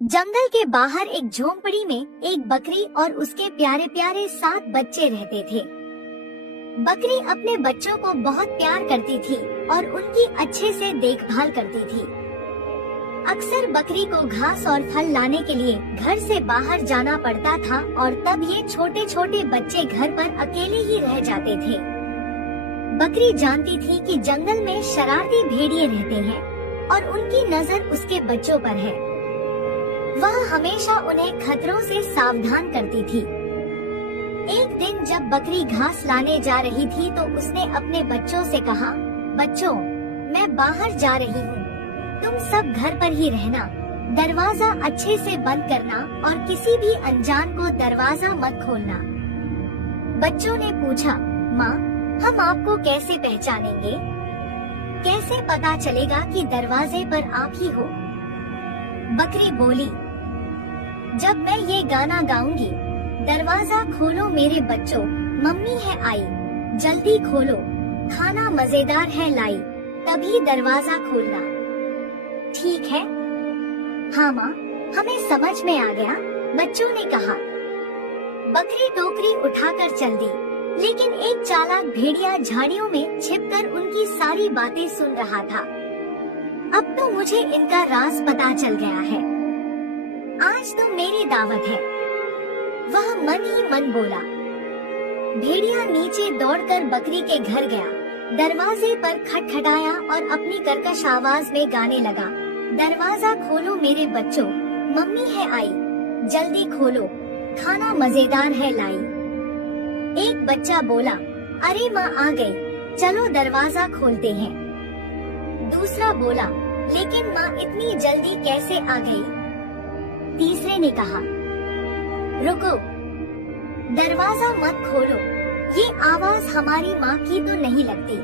जंगल के बाहर एक झोंपड़ी में एक बकरी और उसके प्यारे प्यारे 7 बच्चे रहते थे। बकरी अपने बच्चों को बहुत प्यार करती थी और उनकी अच्छे से देखभाल करती थी। अक्सर बकरी को घास और फल लाने के लिए घर से बाहर जाना पड़ता था और तब ये छोटे छोटे बच्चे घर पर अकेले ही रह जाते थे। बकरी जानती थी कि जंगल में शरारती भेड़िए रहते हैं और उनकी नजर उसके बच्चों पर है। वह हमेशा उन्हें खतरों से सावधान करती थी। एक दिन जब बकरी घास लाने जा रही थी तो उसने अपने बच्चों से कहा, बच्चों, मैं बाहर जा रही हूँ, तुम सब घर पर ही रहना, दरवाजा अच्छे से बंद करना और किसी भी अनजान को दरवाजा मत खोलना। बच्चों ने पूछा, माँ, हम आपको कैसे पहचानेंगे? कैसे पता चलेगा कि दरवाजे पर आप ही हो? बकरी बोली, जब मैं ये गाना गाऊंगी, दरवाजा खोलो मेरे बच्चों, मम्मी है आई, जल्दी खोलो, खाना मजेदार है लाई, तभी दरवाजा खोलना। ठीक है? हाँ माँ, हमें समझ में आ गया, बच्चों ने कहा। बकरी टोकरी उठाकर चल दी, लेकिन एक चालाक भेड़िया झाड़ियों में छिपकर उनकी सारी बातें सुन रहा था। अब तो मुझे इनका राज पता चल गया है, आज तो मेरी दावत है, वह मन ही मन बोला। भेड़िया नीचे दौड़कर बकरी के घर गया, दरवाजे पर खटखटाया और अपनी कर्कश आवाज में गाने लगा, दरवाजा खोलो मेरे बच्चों, मम्मी है आई, जल्दी खोलो, खाना मजेदार है लाई। एक बच्चा बोला, अरे माँ आ गई, चलो दरवाजा खोलते हैं। दूसरा बोला, लेकिन माँ इतनी जल्दी कैसे आ गई? तीसरे ने कहा, रुको, दरवाजा मत खोलो, ये आवाज हमारी माँ की तो नहीं लगती।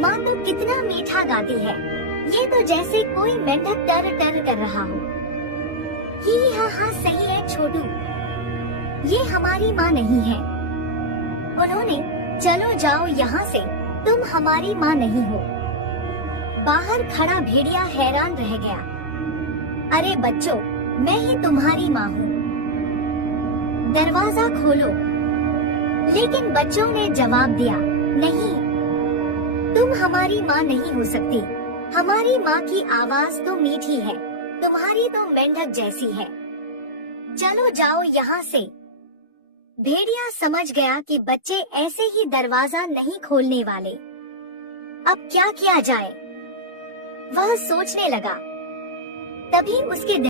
माँ तो कितना मीठा गाती है, ये तो जैसे कोई मेंढक टर टर कर रहा हो। ही हाँ सही है छोटू, ये हमारी माँ नहीं है। उन्होंने, चलो जाओ यहाँ से, तुम हमारी माँ नहीं हो। बाहर खड़ा भेड़िया हैरान रह गया, अरे बच्चों, मैं ही तुम्हारी माँ हूँ, दरवाजा खोलो। लेकिन बच्चों ने जवाब दिया, नहीं, तुम हमारी माँ नहीं हो सकती, हमारी माँ की आवाज तो मीठी है, तुम्हारी तो मेंढक जैसी है, चलो जाओ यहाँ से। भेड़िया समझ गया कि बच्चे ऐसे ही दरवाजा नहीं खोलने वाले। अब क्या किया जाए? वह सोचने लगा। तभी उसके